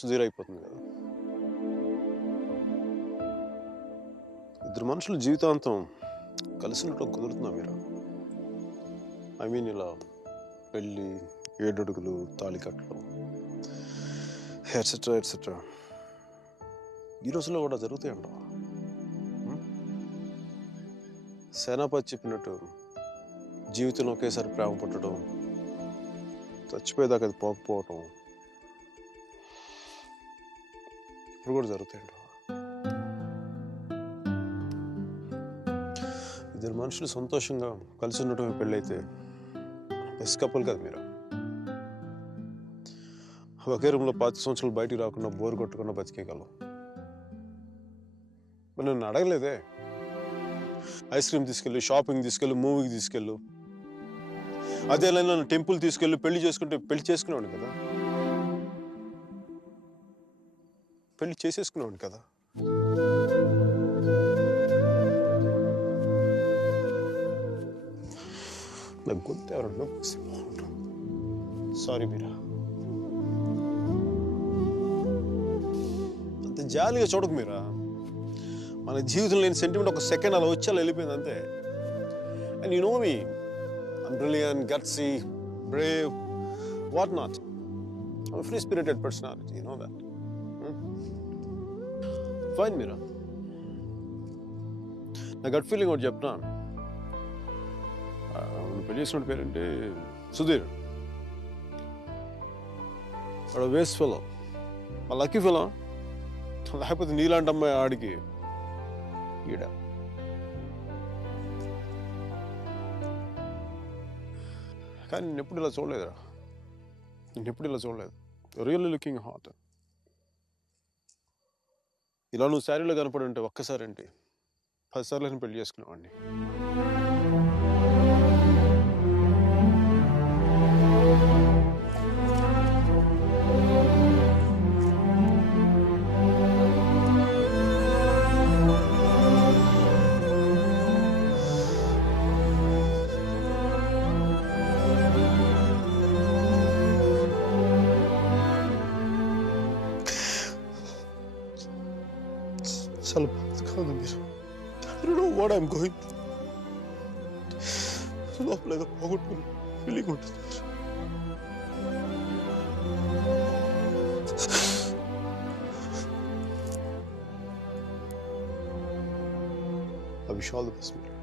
సుధీర్ అయిపోతుంది కదా. ఇద్దరు మనుషులు జీవితాంతం కలిసి ఉండటం కుదురుతుందా మీరు? ఐ మీన్ ఇలా పెళ్ళి, 7 అడుగులు, తాళి కట్టడం, ఎట్సెట్రా ఎట్సెట్రా ఈ రోజుల్లో కూడా జరుగుతాయంటావా? సేనాపతి చెప్పినట్టు జీవితంలో ఒకేసారి ప్రేమ పుట్టడం, చచ్చిపోయేదాకా అది పోకపోవటం ఇప్పుడు కూడా జరుగుతాయంటావా? ఇద్దరు మనుషులు సంతోషంగా కలిసి ఉండటమే పెళ్ళైతే బెస్ట్ కపుల్ కదా మీరు. ఒకే రూమ్లో 5 సంవత్సరాలు బయటికి రాకుండా బోర్ కొట్టకుండా బతికేయగలం. మరి నన్ను అడగలేదే, ఐస్ క్రీమ్ తీసుకెళ్ళు, షాపింగ్ తీసుకెళ్ళు, మూవీకి తీసుకెళ్ళు, అదే నన్ను టెంపుల్ తీసుకెళ్ళు, పెళ్లి చేసుకునేవాడిని కదా, పెళ్లి చేసేసుకునేవాడిని కదా. నాకు గొంతు ఎవరన్నా సారీ మీరా, అంత జాలిగా చూడకు మీరా. మన జీవితంలో లేని సెంటిమెంట్ ఒక సెకండ్ అలా వచ్చి అలా వెళ్ళిపోయింది అంతే. And you know me, I'm brilliant, gutsy, brave, what not. I'm free spirited personality, you know that. Fine Meera, నా గట్ ఫీలింగ్ ఒకటి చెప్తున్నా. పెళ్లి చేసిన పేరేంటి? సుధీర్. వాడు వేస్ట్ ఫెలో, మా లక్కీ ఫెలో. లేకపోతే నీలాంటి అమ్మాయి ఆడికి ఈడ. కానీ నేనెప్పుడు ఇలా చూడలేదురా, నేనెప్పుడు ఇలా చూడలేదు. Really looking hot. ఇలా నువ్వు శారీలో కనపడి ఉంటే ఒక్కసారి ఏంటి 10 సార్లు నేను పెళ్లి చేసుకునేవాడిని. చాలా బాధగా మీరు. I don't know what I'm going through. లోపల ఏదో పోగొట్టుకుని ఫీలింగ్ ఉంటుంది. I wish you all the best, man.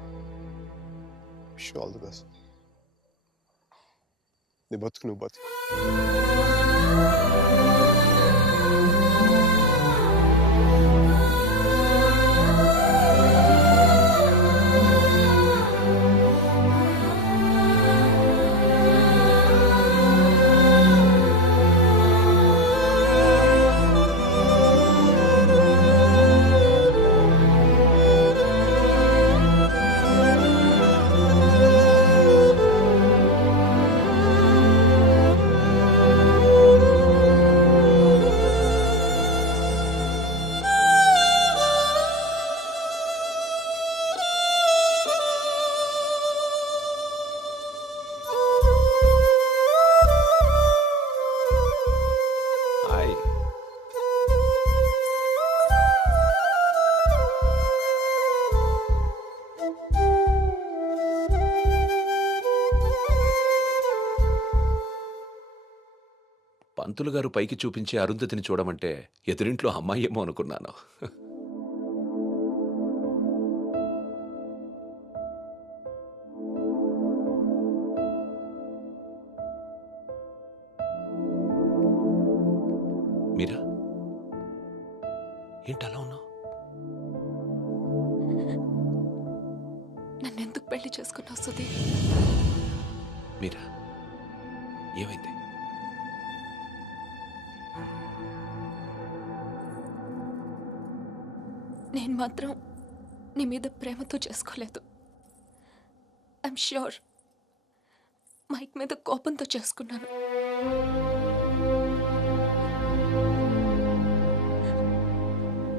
Wish you all the best. నీ బతుకు నువ్వు బతుకు. పంతులు గారు పైకి చూపించే అరుంధతిని చూడమంటే ఎదురింట్లో అమ్మాయి ఏమో అనుకున్నాను. మీరా ఏంటలా ఉన్నావు? నన్నెందుకు పెళ్లి చేసుకున్నావు సుధీర్? మీరా ఏమైంది? నేను మాత్రం నీ మీద ప్రేమతో చేసుకోలేదు. ఐఎమ్ ష్యూర్ మైక్ మీద కోపంతో చేసుకున్నాను.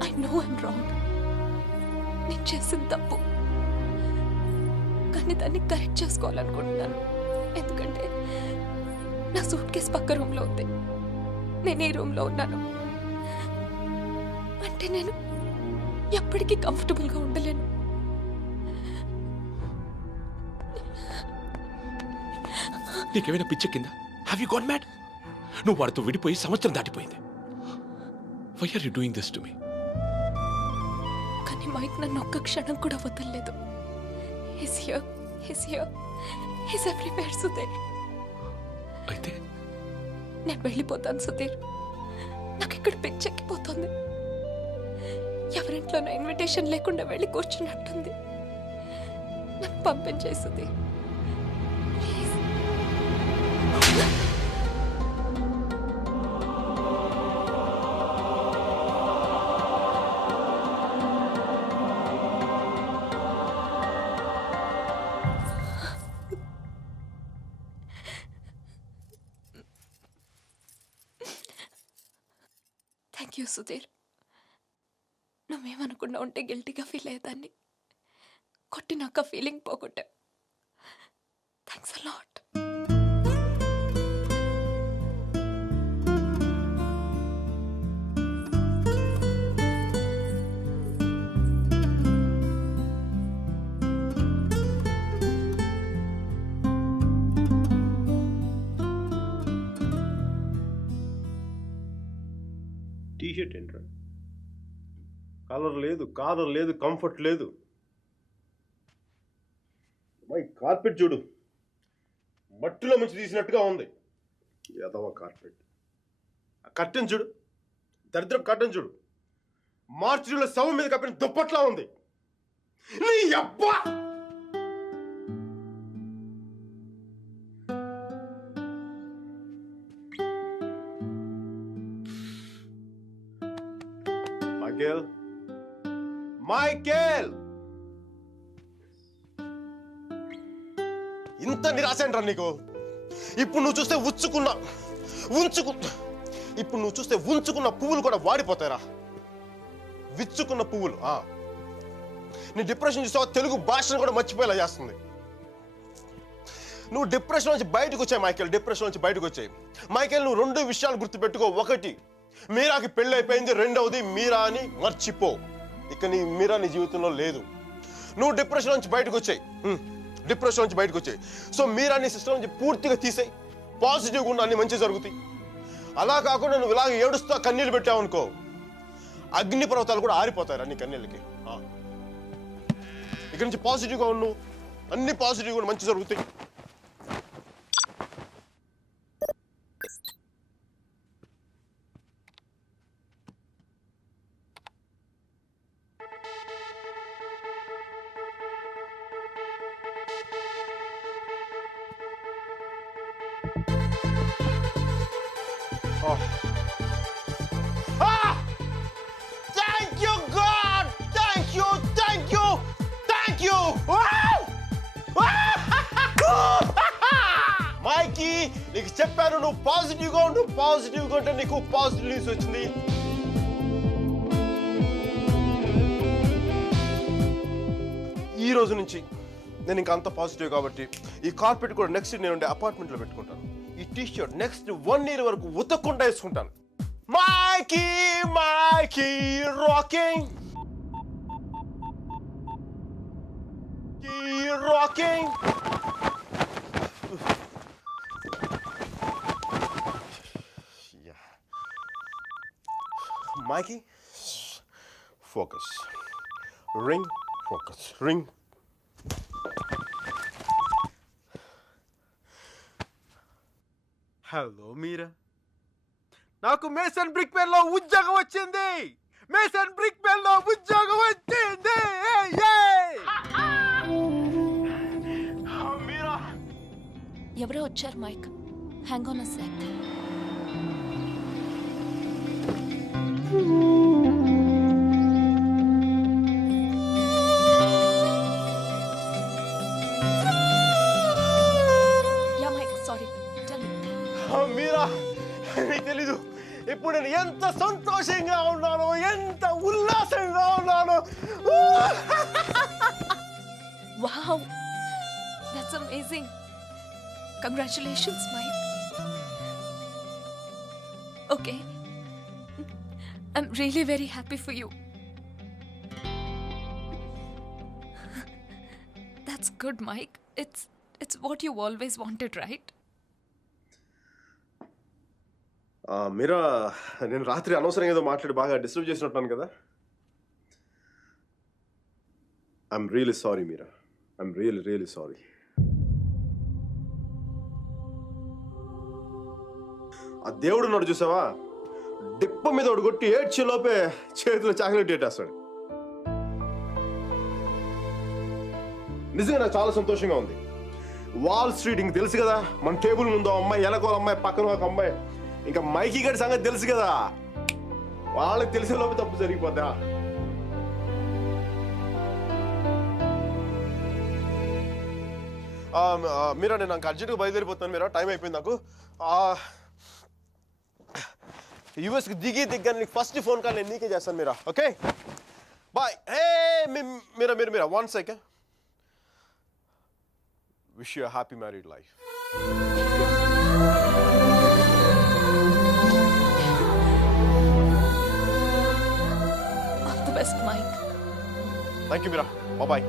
I know I'm wrong. నేను చేసింది తప్పు, కానీ దాన్ని కరెక్ట్ చేసుకోవాలనుకుంటున్నాను. ఎందుకంటే నా సూట్ కేసు పక్క రూమ్లో ఉంది, నేను ఈ రూమ్లో ఉన్నాను. అంటే నేను ఎప్పటికీ కంఫర్టబుల్గా ఉండలేను. నీకేమైనా పిచ్చెక్కిందా? Have you got mad? నువ్వు వాడితో విడిపోయి సంవత్సరం దాటిపోయింది. Why are you doing this to me? కానీ మైక్ నన్ను ఒక్క క్షణం కూడా వదలలేదు. He's here, he's everywhere, Sudheer. అయితే నేను వెళ్ళిపోతాను సుధీర్. నాకు ఇక్కడ పిచ్చెక్కిపోతుంది. ఎవరింట్లోనో ఇన్విటేషన్ లేకుండా వెళ్ళి కూర్చున్నట్టుంది. నన్ను పంపించేయి Sudheer. Please. Thank you Sudheer. నువ్వేమనుకున్నా ఉంటే గిల్టీగా ఫీల్ అయ్యేదాన్ని. కొట్టినాక ఫీలింగ్ పోగొట్టా. Thanks a lot. టీషర్ట్ ఏంట్రా? కలర్ లేదు, కాలర్ లేదు, కంఫర్ట్ లేదు. మై కార్పెట్ చూడు, మట్టిలో మంచి తీసినట్టుగా ఉంది. ఏదవ కార్పెట్. ఆ కట్టెన్ చూడు, దరిద్రం కట్టెన్ చూడు, మార్చిలో శవం మీద కప్పిన దుప్పట్లా ఉంది. నీ అబ్బా! మైకేల్, ఇంత నిరాశ ఏంట్రా నీకు? ఇప్పుడు నువ్వు చూస్తే ఉంచుకున్న పువ్వులు కూడా వాడిపోతాయిరా. విచ్చుకున్న పువ్వులు. నీ డిప్రెషన్ చూసావా? తెలుగు భాషను కూడా మర్చిపోయేలా చేస్తుంది. నువ్వు డిప్రెషన్ నుంచి బయటకు వచ్చాయి మైకేల్. డిప్రెషన్ నుంచి బయటకు వచ్చాయి మైకేల్. నువ్వు 2 విషయాలు గుర్తుపెట్టుకో. 1, మీరాకి పెళ్ళి అయిపోయింది. 2వది, మీరా అని మర్చిపో. ఇక మీరా నీ జీవితంలో లేదు. నువ్వు డిప్రెషన్ నుంచి బయటకు వచ్చాయి. సో మీరా నీ సిస్టమ్ నుంచి పూర్తిగా తీసేయి. పాజిటివ్గా ఉన్న అన్ని మంచి జరుగుతాయి. అలా కాకుండా నువ్వు ఇలాగ ఏడుస్తా కన్నీళ్ళు పెట్టావు అనుకో, అగ్ని పర్వతాలు కూడా ఆరిపోతాయి నీ కన్నీళ్ళకి. ఇక్కడి నుంచి పాజిటివ్గా ఉండు, అన్ని పాజిటివ్గా మంచి జరుగుతాయి. Thank you, God! Thank you! మైకీ, నీకు చెప్పాను నువ్వు పాజిటివ్గా ఉండు. పాజిటివ్గా ఉంటే నీకు పాజిటివ్ న్యూస్ వచ్చింది. ఈ రోజు నుంచి నేను ఇంకా అంత పాజిటివ్ కాబట్టి ఈ కార్పెట్ కూడా నెక్స్ట్ నేను ఉండే అపార్ట్మెంట్లో పెట్టుకుంటాను. ఈ టీషర్ట్ నెక్స్ట్ 1 year వరకు ఉతకకుండా వేసుకుంటాను. Mikey rocking, rocking. Mikey, focus. Ring, focus. Ring. Hello Meera, నాకు మేసన్ బ్రిక్ పెన్లో ఉద్యోగం వచ్చింది. మీరా, ఎవరో వచ్చారు Mike. Hang on a sec. Yeah Mike, sorry. Tell me. Meera, నీకు తెలీదు ఇప్పుడు నేను ఎంత సంతోషంగా ఉన్నానో, ఎంత ఉల్లాసంగా ఉన్నానో. Wow, that's amazing. Congratulations Mike. Okay, I'm really very happy for you. That's good, Mike. It's what you always wanted, right? మీరా నేను రాత్రి అనవసరంగా ఏదో మాట్లాడి బాగా డిస్టర్బ్ చేసినట్టున్నాను కదా. I'm really sorry Meera. I'm really sorry. ఆ దేవుడు ఉన్నాడు చూసావా, డిప్ప మీద ఒకటి కొట్టి ఏడ్చేలోపే చేతిలో చాక్లెట్ పెట్టేస్తాడు. నిజంగా నాకు చాలా సంతోషంగా ఉంది. వాల్ స్ట్రీట్ ఇంక తెలుసు కదా, మన టేబుల్ ముందు అమ్మాయి, ఎలకోల అమ్మాయి, పక్కన ఒక అమ్మాయి, ఇంకా మైకీ గడి సంగతి తెలుసు కదా, వాళ్ళకి తెలిసే లోపే తప్పు జరిగిపోద్దా. మీరా నేను నాకు అర్జెంట్గా బయలుదేరిపోతాను. మీరా టైం అయిపోయింది నాకు. యూఎస్కి దిగ్గా నీకు ఫస్ట్ ఫోన్ కాల్ నేను నీకే చేస్తాను Meera. Okay bye. Meera 1 second. Wish you a happy married life. All the best, Mike. Thank you, Mira. Bye-bye.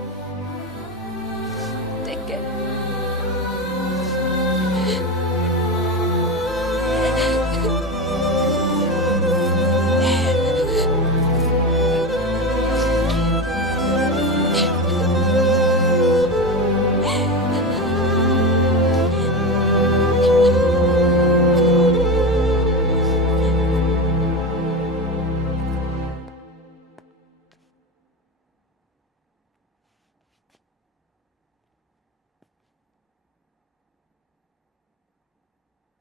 Take care.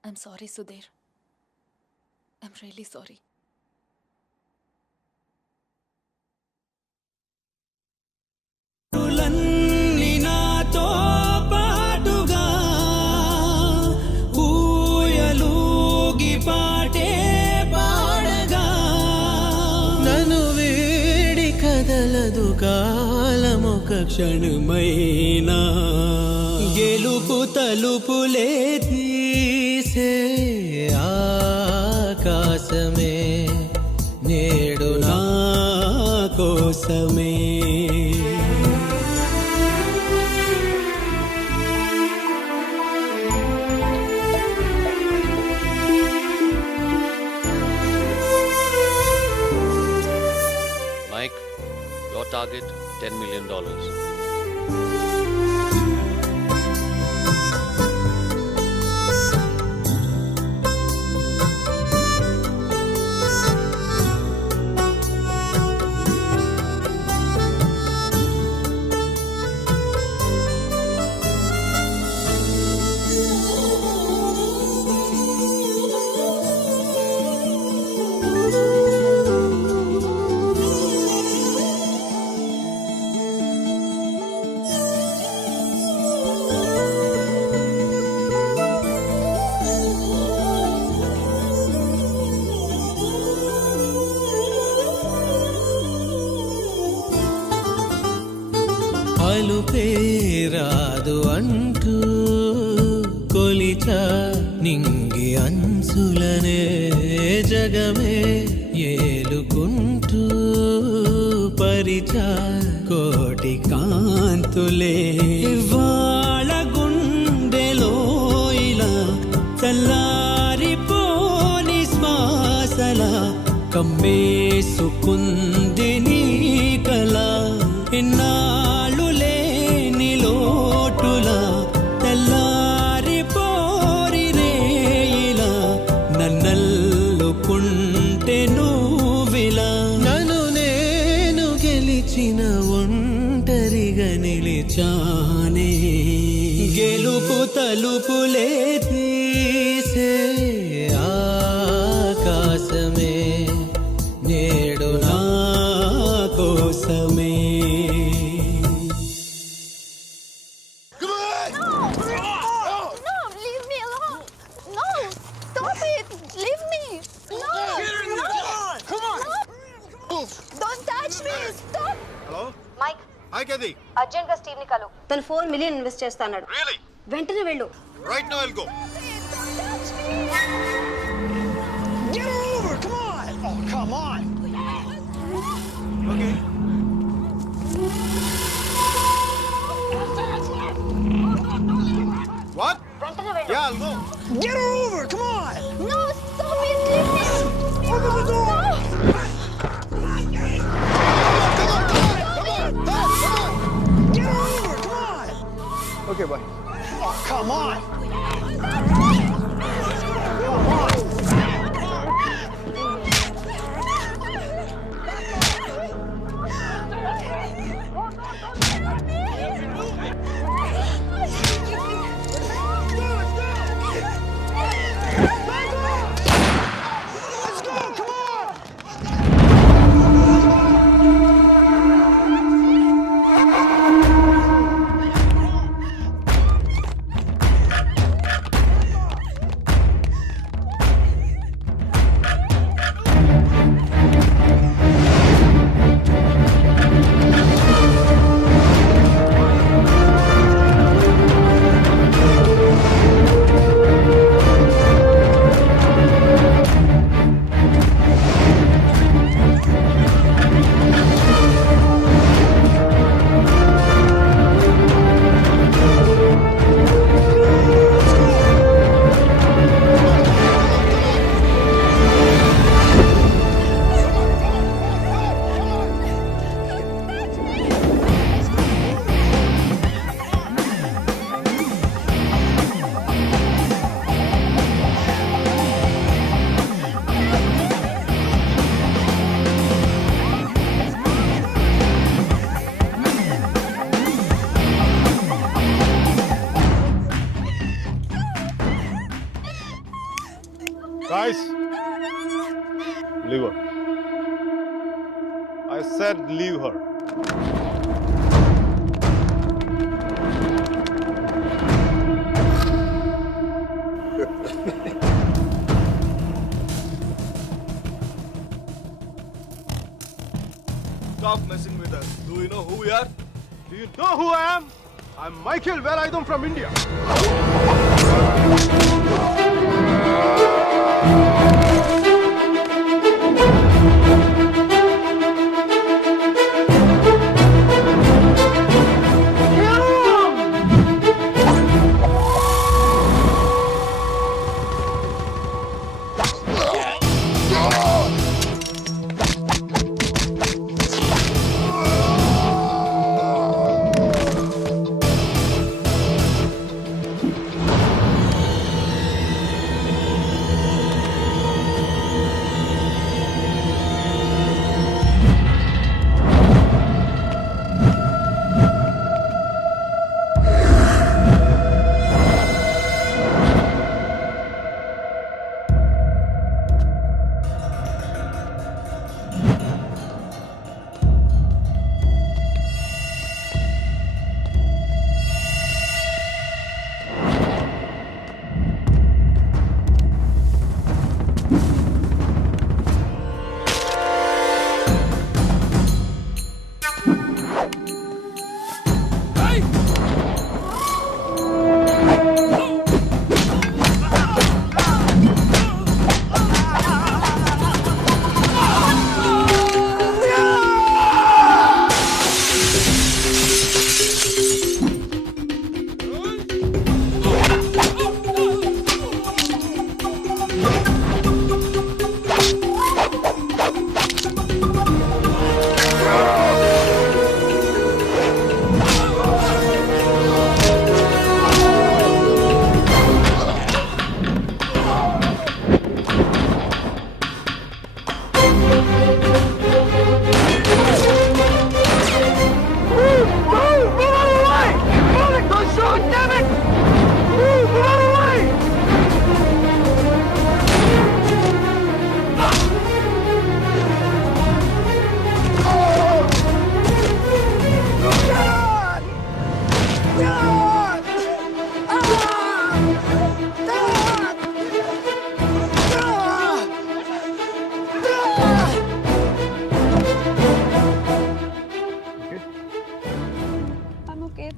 I'm sorry, Sudhir. I'm really sorry. నాతో పాటుగా ఊయలూగి పాటే పాడగా నన్ను వేడి కదలదు కాలమొక క్షణమైనా గెలుపు తలుపులే తీసే ఆకాశమే నేడు నా కోసమే Mike, your target $10 million. పేరాదు అంటూ కొలిచా నింగి అంచులనే జగమే ఏలుకుంటూ పరిచా కోటి కాంతులే వాళ్ళ గుండెలో ఇలా చల్లారిపోని శ్వాసల కమ్మేసుకుంది నీ కల ఇన్నాళ్ళు లేని లోటులా తెల్లారిపోరి రేయిలా నన్నల్లుకుంటే నువ్విలా నన్ను నేను గెలిచిన ఒంటరిగా నిలిచానే గెలుపు తలుపులే తీసే ఆకాశమే నేడు నా కోసమే అర్జెంట్ గా స్టీవ్ ని కలు. తను $4 million ఇన్వెస్ట్ చేస్తాడు. వెంటనే వెళ్ళు. Right now I'll go. Get over! Come on! Oh, come on! over! Come on! No, stop it! Leave me! Open the door! Get over! Come on! Okay, bye. Oh, come on! Guys, leave her. I said leave her. Stop messing with us. Do you know who we are? Do you know who I am? I'm Michael Velayudham from India.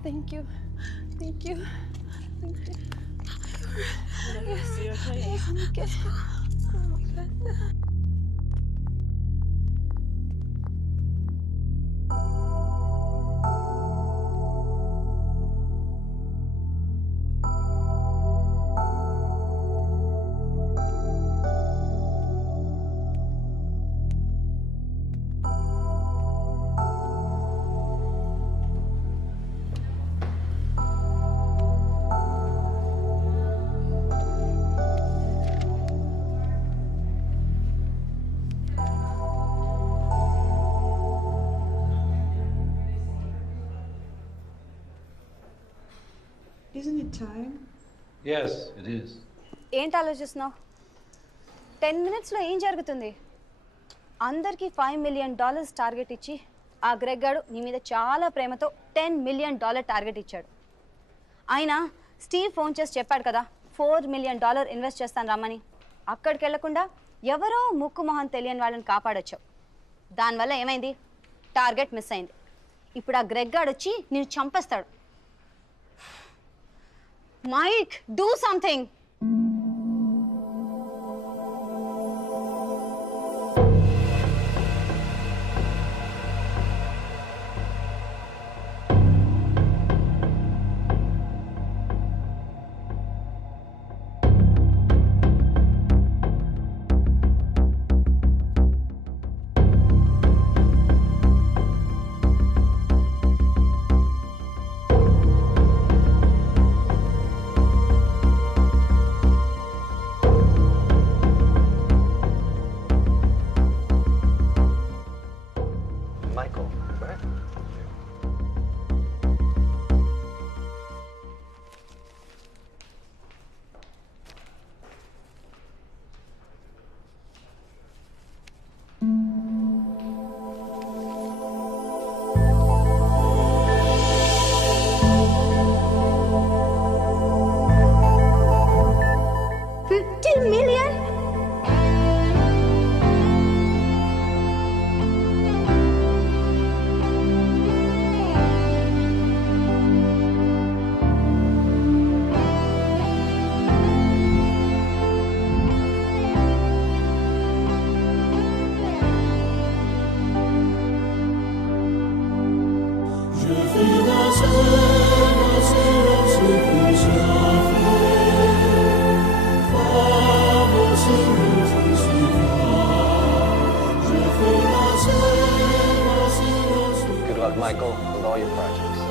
Thank you. Thank you. Thank you. Yes. Yes, I'm okay. Oh my God. Isn't it time? Yes, it is. ఏంటి ఆలోచిస్తున్నావు? 10 minutesలో ఏం జరుగుతుంది? అందరికీ $5 million target ఇచ్చి ఆ Greg గాడు నీ మీద చాలా ప్రేమతో $10 million టార్గెట్ ఇచ్చాడు. అయినా స్టీవ్ ఫోన్ చేసి చెప్పాడు కదా $4 million ఇన్వెస్ట్ చేస్తాను రమ్మని. అక్కడికి వెళ్లకుండా ఎవరో ముక్కు మొహం తెలియని వాళ్ళని కాపాడొచ్చావు. దానివల్ల ఏమైంది? టార్గెట్ మిస్ అయింది. ఇప్పుడు ఆ గ్రెగ్ గాడు వచ్చి నిన్ను చంపేస్తాడు. Mike, do something. Michael, right? $50 million? Good luck, Michael, with all your projects.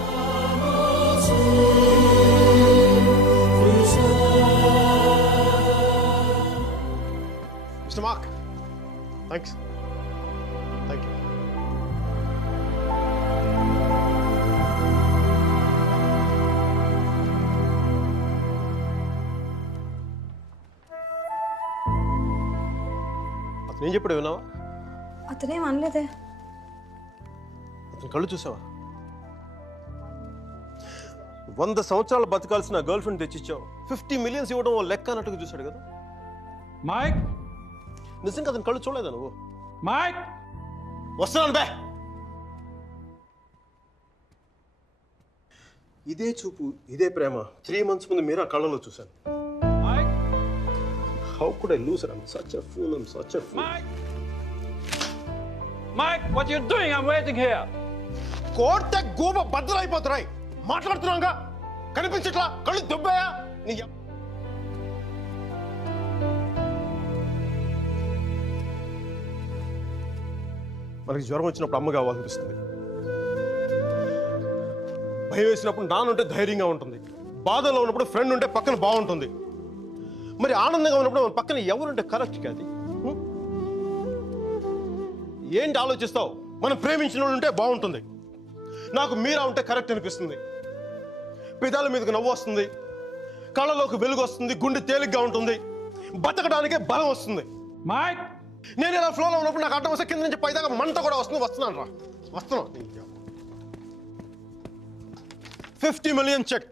Mr. Mark, thanks. Thank you. అతను ఏం చెప్పాడు విన్నావా? అతనేం అనలేదే. అతని కళ్ళు చూసావా? 100 సంవత్సరాలు బతకాల్సిన గర్ల్ ఫ్రెండ్ తెచ్చిచ్చావు. 50 million ఇవ్వడం ఓ లెక్క అన్నట్టుగా చూశాడు కదా. Mike! నిజంగా అతని కళ్ళు చూడలేదా నువ్వు? Mike! వస్తున్నాను బే. ఇదే చూపు, ఇదే ప్రేమ 3 months ముందు మీరు ఆ కళ్ళలో చూశాను. Mike! How could I lose her? I'm such a fool. I'm such a fool. Mike! Mike, what are you doing? I'm waiting here. కోర్త గోబ బద్దలైపోతున్నాయి. మాట్లాడుతున్నాగా కనిపించట్లా? కళ్ళు దుబ్బాయా? నీ మనకి జ్వరం వచ్చినప్పుడు అమ్మ కావాలనిపిస్తుంది. భయం వేసినప్పుడు నాన్న ఉంటే ధైర్యంగా ఉంటుంది. బాధలో ఉన్నప్పుడు ఫ్రెండ్ ఉంటే పక్కన బాగుంటుంది. మరి ఆనందంగా ఉన్నప్పుడు మన పక్కన ఎవరుంటే కరెక్ట్ కాదు. ఏంటి ఆలోచిస్తావు? మనం ప్రేమించిన వాళ్ళు ఉంటే బాగుంటుంది. నాకు మీరా ఉంటే కరెక్ట్ అనిపిస్తుంది. పెదాల మీదకి నవ్వు వస్తుంది, కళ్ళలోకి వెలుగు వస్తుంది, గుండె తేలిగ్గా ఉంటుంది, బతకడానికే బలం వస్తుంది. Mike! నేను ఇలా ఫ్లోలో ఉన్నప్పుడు నాకు అడ్డం వస్తే కింద నుంచి పైదాకా మంట కూడా వస్తున్నాను రా. వస్తున్నాను. 50 million చెక్.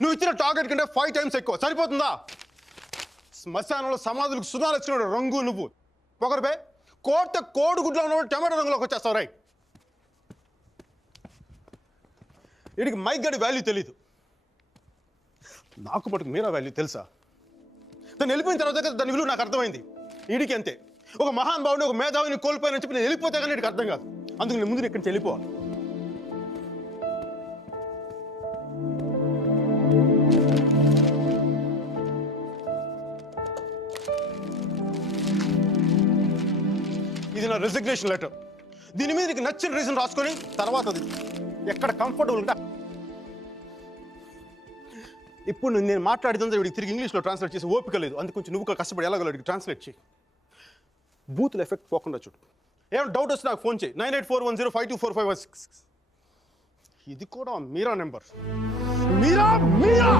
నువ్వు ఇచ్చిన టార్గెట్ కంటే 5 times ఎక్కువ. సరిపోతుందా? శ్మశానంలో సమాధులకు సుధాలు వచ్చిన రంగు నువ్వు పొగరబే. కోడిగుడ్లో ఉన్నప్పుడు టమాటో రంగులోకి వచ్చేస్తావు. రైట్. వీడికి మైక్ గడి వాల్యూ తెలీదు. నాకు మటుకు మీరా వాల్యూ తెలుసా? తను వెళ్ళిపోయిన తర్వాత దాని విలువ నాకు అర్థమైంది. వీడికి అంతే. ఒక మహాన్ భావుని, ఒక మేధావిని కోల్పోయినని చెప్పి నేను వెళ్ళిపోతే కానీ వీడికి అర్థం కాదు. అందుకు నేను ముందు ఇక్కడి నుంచి వెళ్ళిపోవాలి. ఇది నా రెసిగ్నేషన్ లెటర్. దీని మీద నీకు నచ్చిన రీజన్ రాసుకొని తర్వాత అది ఎక్కడ కంఫర్టబుల్ ఉంటా. ఇప్పుడు నేను మాట్లాడితే వీడికి తిరిగి ఇంగ్లీష్లో ట్రాన్స్లేట్ చేసి ఓపిక లేదు. అందుకు కొంచెం నువ్వు కష్టపడి ఎలాగో ట్రాన్స్లేట్ చేయి. బూతుల ఎఫెక్ట్ పోకుండా చూడు. ఏమైనా డౌట్ వస్తే నాకు ఫోన్ చేయి. 9841052456. ఇది కూడా మీరా నెంబర్. మీరా మీరా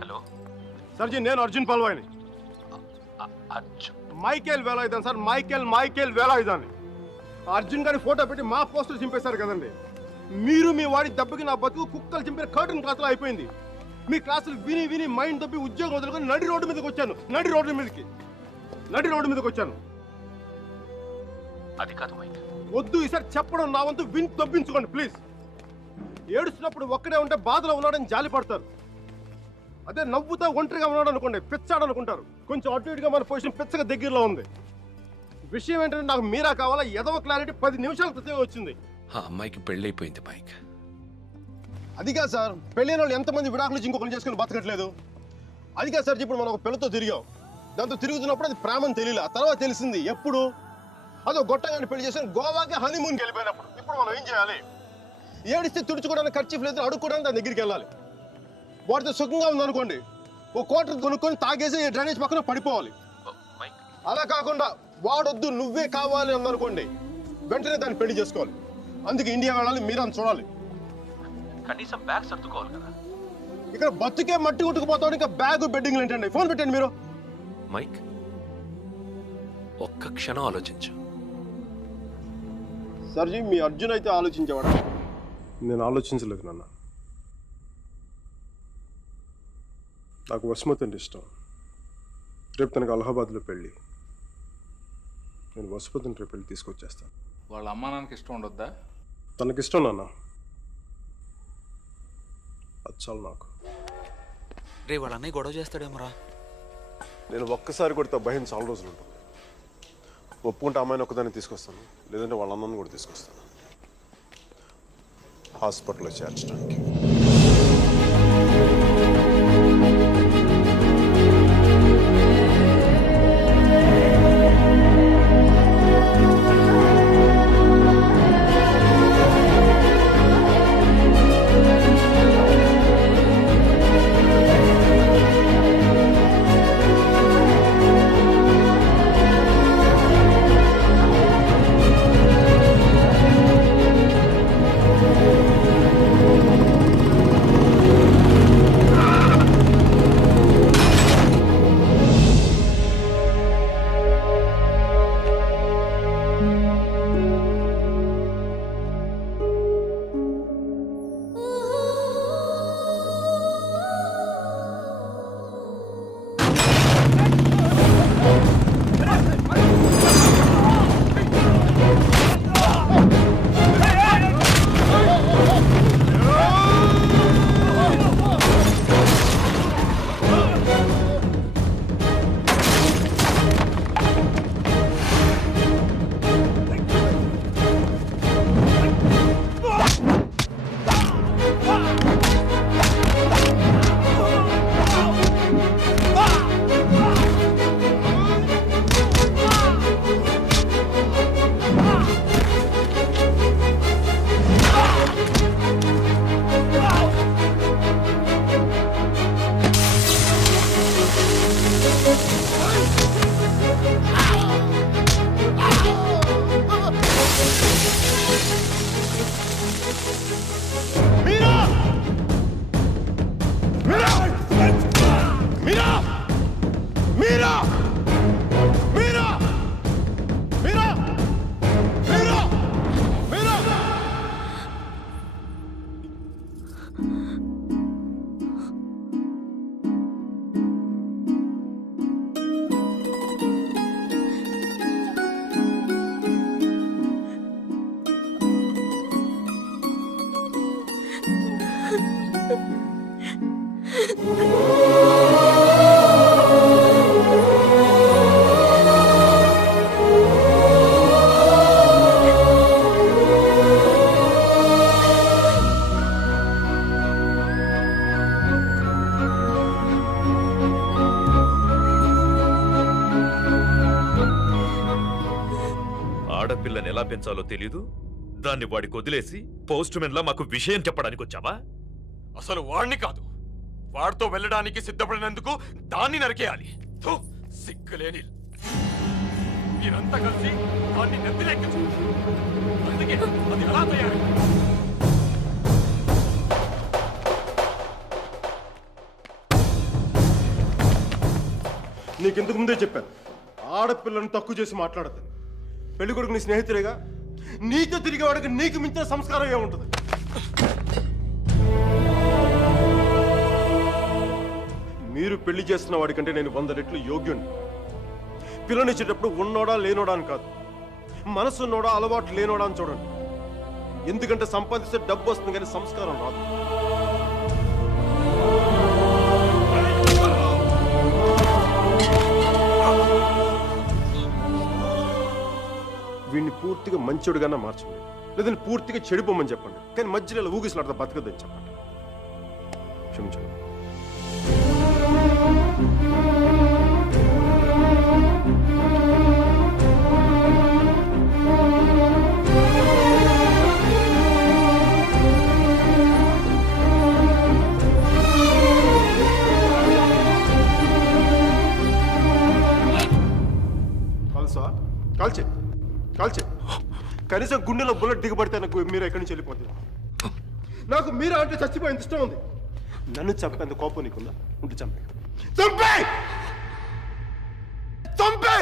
హలో సర్జీ, నేను Arjun పల్వాయిని. Michael Velayudham sir, Michael వేలాయుధాన్ని. Arjun గారి ఫోటో పెట్టి మా పోస్టర్ చింపేశారు కదండి. మీరు మీ వాడి దెబ్బకి నా బతుకు కుక్కలు చింపిన కర్టన్ క్లాసులో అయిపోయింది. మీ క్లాసులు విని విని మైండ్ దబ్బి ఉద్యోగం వదులుకొని నడి రోడ్డు మీదకి వచ్చాను. నడి రోడ్డు మీదకి వచ్చాను. అది కాదు మైక్. వద్దు, ఈసారి చెప్పడం నా వంతు, విని దబ్బించుకోండి ప్లీజ్. ఏడుస్తున్నప్పుడు ఒక్కడే ఉంటే బాధలో ఉన్నాడని జాలి పడతారు. అదే నవ్వుతా ఒంటరిగా ఉన్నాడు అనుకోండి, పిచ్చాడు అనుకుంటారు. కొంచెం అటు ఇటుగా మన పొజిషన్ పిచ్చగా దగ్గరలో ఉంది. విషయం ఏంటంటే నాకు మీరా కావాలా? ఎదవ క్లారిటీ 10 నిమిషాల క్రితం వచ్చింది. ఆ అమ్మాయికి పెళ్ళైపోయింది మైక్. అదిగా సార్, పెళ్ళైన వాళ్ళు ఎంతమంది విడాకులు ఇంకొకరు చేసుకుని బతకట్లేదు. అదిగా సార్, ఇప్పుడు మనం ఒక పిల్లతో తిరిగాం. దాంతో తిరుగుతున్నప్పుడు అది ప్రేమని తెలియలే. ఆ తర్వాత తెలిసింది. ఎప్పుడు? అదో గొట్టగాని పెళ్లి చేసిన గోవాకి హనీమూన్కి వెళ్ళిపోయినప్పుడు. ఇప్పుడు మనం ఏం చేయాలి? ఏడిస్తే తుడుచుకోవడానికి ఖర్చు లేదు, అడుక్కోవడానికి దాని దగ్గరికి వెళ్ళాలి. వాడితో సుఖంగా ఉందనుకోండి, ఓ క్వార్టర్ కొనుక్కొని తాగేసి డ్రైనేజ్ పక్కన పడిపోవాలి. అలా కాకుండా వాడొద్దు నువ్వే కావాలి అందనుకోండి, వెంటనే దాన్ని పెళ్లి చేసుకోవాలి. అందుకే ఇండియా వెళ్ళాలి, మీరా చూడాలి. కనీసం బ్యాగ్ సర్దుకోవాలి కదా. ఇక్కడ బతుకే మట్టి కొట్టుకుపోతాడు, ఇంకా బ్యాగ్ బెడ్డింగ్ ఏంటండి? ఫోన్ పెట్టండి మీరు. మైక్, ఒక్క క్షణం ఆలోచించు. సర్జీ, మీ అర్జున్ అయితే ఆలోచించేవాడా? నేను ఆలోచించలేదు నాన్న. నాకు వసుమతి అంటే ఇష్టం. రేపు తనకు అలహాబాద్లో పెళ్ళి. నేను వసుమతిని రేపు పెళ్ళి తీసుకొచ్చేస్తాను. వాళ్ళ అమ్మా నాన్నకి ఇష్టం ఉండొద్దా? తనకిష్టం నాన్న, అది చాలు నాకు. రే వాళ్ళ అన్నయ్య గొడవ చేస్తాడేమోరా. నేను ఒక్కసారి కొడితే భయం చాలా రోజులు ఉంటుంది. ఒప్పుకుంటే అమ్మాయిని ఒక్కదాన్ని తీసుకొస్తాను, లేదంటే వాళ్ళ అమ్మని కూడా తీసుకొస్తాను హాస్పిటల్లో చేర్చడానికి. ఆడపిల్లని ఎలా పెంచాలో తెలీదు, దాన్ని వాడికి వదిలేసి పోస్ట్ మెన్ లా మాకు విషయం చెప్పడానికి వచ్చావా? అసలు వాడిని కాదు, వాడితో వెళ్ళడానికి సిద్ధపడినందుకు దాన్ని నరికేయాలి. సిగ్గులేని మీరంతా కలిసి వాడిని నెత్తిలెక్కించు. అందుకే అది ఎలా తయారు? నీకెందుకు ముందే చెప్పాను, ఆడపిల్లను తక్కువ చేసి మాట్లాడద్దు. పెళ్లి కొడుకు నీ స్నేహితులేగా, నీతో తిరిగేవాడికి నీకు మించిన సంస్కారం ఏముంటుంది? మీరు పెళ్లి చేస్తున్న వాడికంటే నేను 100 రెట్లు యోగ్యుణ్ణి. పిల్లనిచ్చేటప్పుడు ఉన్నోడా లేనోడా అని కాదు, మనసున్నోడా అలవాటు లేనోడా అని చూడండి. ఎందుకంటే సంపాదిస్తే డబ్బు వస్తుంది కానీ సంస్కారం రాదు. వీడిని పూర్తిగా మంచోడుగానే మార్చండి, లేదంటే పూర్తిగా చెడిపోమని చెప్పండి. కానీ మధ్యలో ఇలా ఊగిసలాడతా బతకద్దని చెప్పండి. క్షమించండి. కాల్చే కాల్చే కనీసం గుండెలో బుల్లెట్ దిగబడితే నాకు మీరు ఎక్కడి నుంచి వెళ్ళిపోతుంది. నాకు మీరే అంటే చచ్చిపోయేంత ఇష్టం ఉంది. నన్ను చంపేంత కోపం నీకుందా? ఉంటే చంపే చంపే చంపే.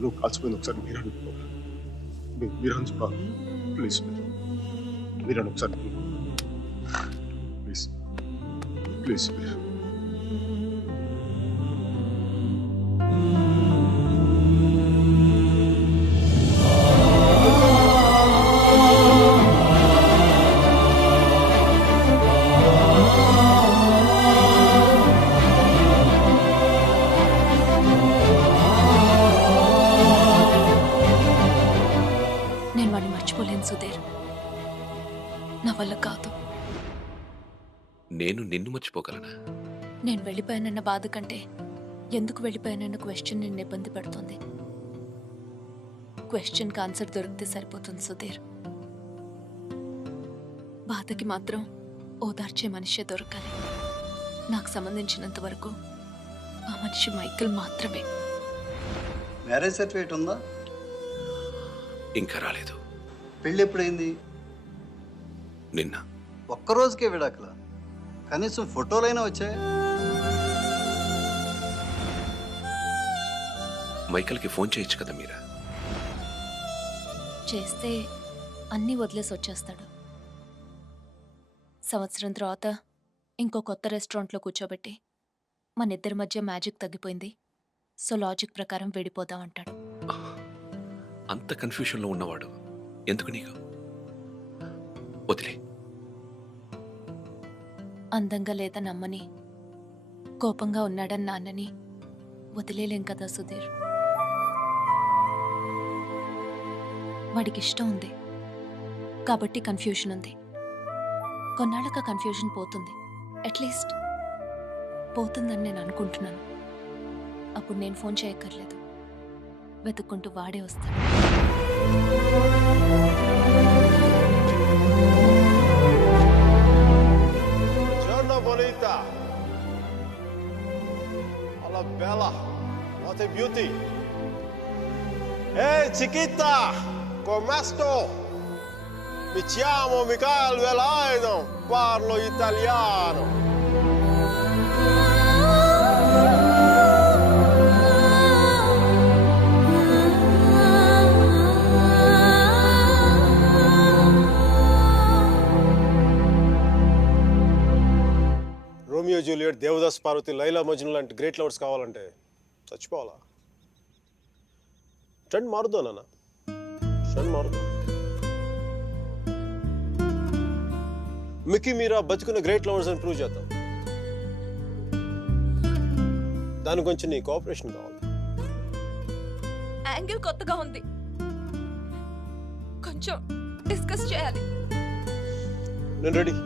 నువ్వు కాల్చిపోయింది ఒకసారి మీరు అనుకో, మీరు అనుకో ప్లీజ్, మీరు ఒకసారి ప్లీజ్ ప్లీజ్. నేను వాడిని మర్చిపోలేను సుధీర్, నా వల్ల కాదు. నేను నిన్ను మర్చిపోగలనా? నేను వెళ్ళిపోయానన్న బాధ కంటే ఎందుకు వెళ్ళిపోయానన్న క్వశ్చన్ నిన్ను ఇబ్బంది పెడుతుంది. క్వశ్చన్కి ఆన్సర్ దొరికితే సరిపోతుంది సుధీర్. బాధకి మాత్రం ఓదార్చే మనిషే దొరకాలి. నాకు సంబంధించినంత వరకు ఆ మనిషి మైకేల్ మాత్రమే. మ్యారేజ్ సర్టిఫికేట్ ఉందా? ఇంకా రాలేదు. పెళ్ళి ఎప్పుడైంది? నిన్న. ఒక్కరోజుకే విడాకుల? కనీసం ఫోటోలైనా వచ్చాయి? మైకేల్కి ఫోన్ చేయొచ్చు కదా మీరా? చేస్తే అన్నీ వదిలేసి వచ్చేస్తాడు. సంవత్సరం తర్వాత ఇంకో కొత్త రెస్టారెంట్లో కూర్చోబెట్టి మన ఇద్దరి మధ్య మ్యాజిక్ తగ్గిపోయింది, సో లాజిక్ ప్రకారం విడిపోదాం అంటాడు. అంత కన్ఫ్యూషన్లో ఉన్నవాడు ఎందుకు నీకు? వదిలే. అందంగా లేదని అమ్మని, కోపంగా ఉన్నాడని నాన్నని వదిలేలేం కదా సుధీర్. వాడికి ఇష్టం ఉంది కాబట్టి కన్ఫ్యూషన్ ఉంది. కొన్నాళ్ళక కన్ఫ్యూషన్ పోతుంది, అట్లీస్ట్ పోతుందని నేను అనుకుంటున్నాను. అప్పుడు నేను ఫోన్ చేయక్కర్లేదు, వెతుక్కుంటూ వాడే వస్తాడు. Bonita. Hola, Bella. What a beauty. Hey, chiquita. Come sto? Mi chiamo Michael Velaino. Parlo italiano. Romeo Juliet, Devdas Parvati, Laila Majnu లాంటి గ్రేట్ లవర్స్ కావాలంటే చచ్చిపోవాలా? ట్రెండ్ మారుద్దా నాన్న, ట్రెండ్ మారుద్దా. మిక్కీ మీరా బతుకున్న గ్రేట్ లవర్స్ అని ప్రూవ్ చేద్దాం. దాని గురించి నీ కోఆపరేషన్ కావాలి. యాంగిల్ కొత్తగా ఉంది, కొంచెం డిస్కస్ చేయాలి. నేను రెడీ.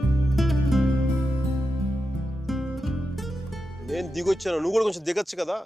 నేను నేను దిగొచ్చాను, నువ్వు కూడా కొంచెం దిగచ్చు కదా.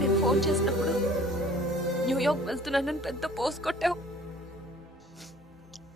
నేను ఫోన్ చేసినప్పుడు న్యూయార్క్ వెళ్తున్నానని పెద్ద పోస్ట్ కొట్టావు.